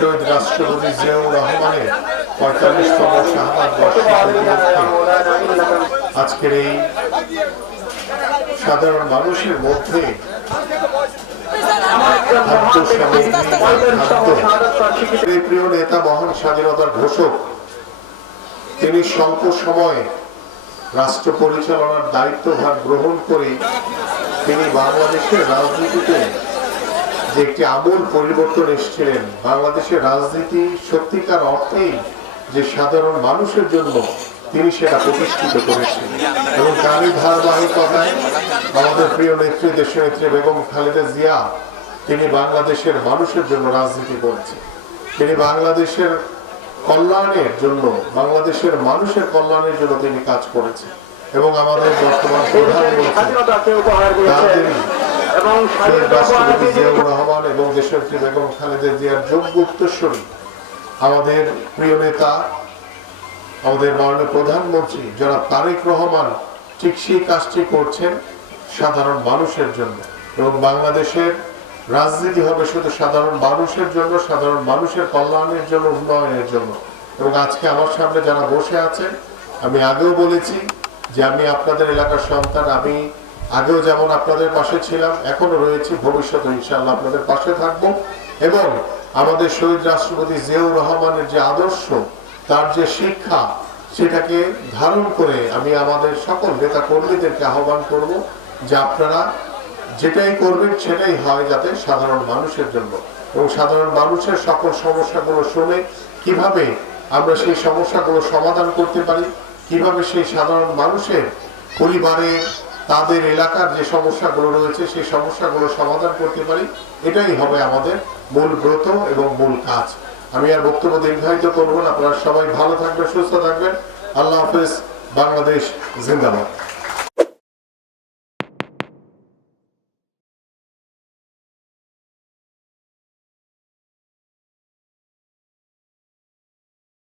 শহীদ রাষ্ট্রপতি জিয়াউর রহমানের ৪৫তম শাহাদাত বর্ষে আজকের এই সাধারণ মানুষের মধ্যে প্রিয় নেতা, মহান স্বাধীনতার ঘোষক, তিনি স্বল্প সময়ে রাষ্ট্র পরিচালনার দায়িত্বভার গ্রহণ করে তিনি বাংলাদেশের রাজনীতিতে যে একটি আমূল পরিবর্তন এসেছিলেন। বাংলাদেশের রাজনীতি সত্যিকার অর্থেই যে সাধারণ মানুষের জন্য তিনি সেটা প্রতিষ্ঠিত করেছেন এবং তারই ধারাবাহিকতায় আমাদের প্রিয় নেত্রী, দেশনেত্রী বেগম খালেদা জিয়া, তিনি বাংলাদেশের মানুষের জন্য রাজনীতি করেছেন। তিনি বাংলাদেশের কল্যাণের জন্য, বাংলাদেশের মানুষের কল্যাণের জন্য তিনি কাজ করেছেন এবং আমাদের বর্তমান রাষ্ট্রপতি জিয়াউর রহমান এবং দেশনেত্রী বেগম খালেদা জিয়ার যোগ্য উত্তরসূরি আমাদের প্রিয় নেতা, আমাদের মাননীয় প্রধানমন্ত্রী জনাব তারেক রহমান ঠিক সেই কাজটি করছেন সাধারণ মানুষের জন্য। এবং বাংলাদেশের রাজনীতি হবে শুধু সাধারণ মানুষের জন্য, সাধারণ মানুষের কল্যাণের জন্য, উন্নয়নের জন্য। এবং আজকে আমার সামনে যারা বসে আছেন, আমি আগেও বলেছি যে আমি আপনাদের এলাকার সন্তান। আমি আগেও যেমন আপনাদের পাশে ছিলাম, এখনো রয়েছি, ভবিষ্যতে ইনশাআল্লাহ আপনাদের পাশে থাকবো। এবং আমাদের শহীদ রাষ্ট্রপতি জিয়াউর রহমানের যে আদর্শ, তার যে শিক্ষা, সেটাকে ধারণ করে আমি আমাদের সকল নেতা কর্মীদেরকে আহ্বান করব যে আপনারা যেটাই করবেন সেটাই হয় যাতে সাধারণ মানুষের জন্য, এবং সাধারণ মানুষের সকল সমস্যাগুলো শুনে কিভাবে আমরা সেই সমস্যাগুলো সমাধান করতে পারি, কিভাবে সেই সাধারণ মানুষের পরিবারের, তাদের এলাকার যে সমস্যাগুলো রয়েছে সেই সমস্যাগুলো সমাধান করতে পারি, এটাই হবে আমাদের মূল ব্রত এবং মূল কাজ। আমি আর বক্তব্য দীর্ঘায়িত করব না। আপনারা সবাই ভালো থাকবেন, সুস্থ থাকবেন। আল্লাহ হাফেজ। বাংলাদেশ জিন্দাবাদ।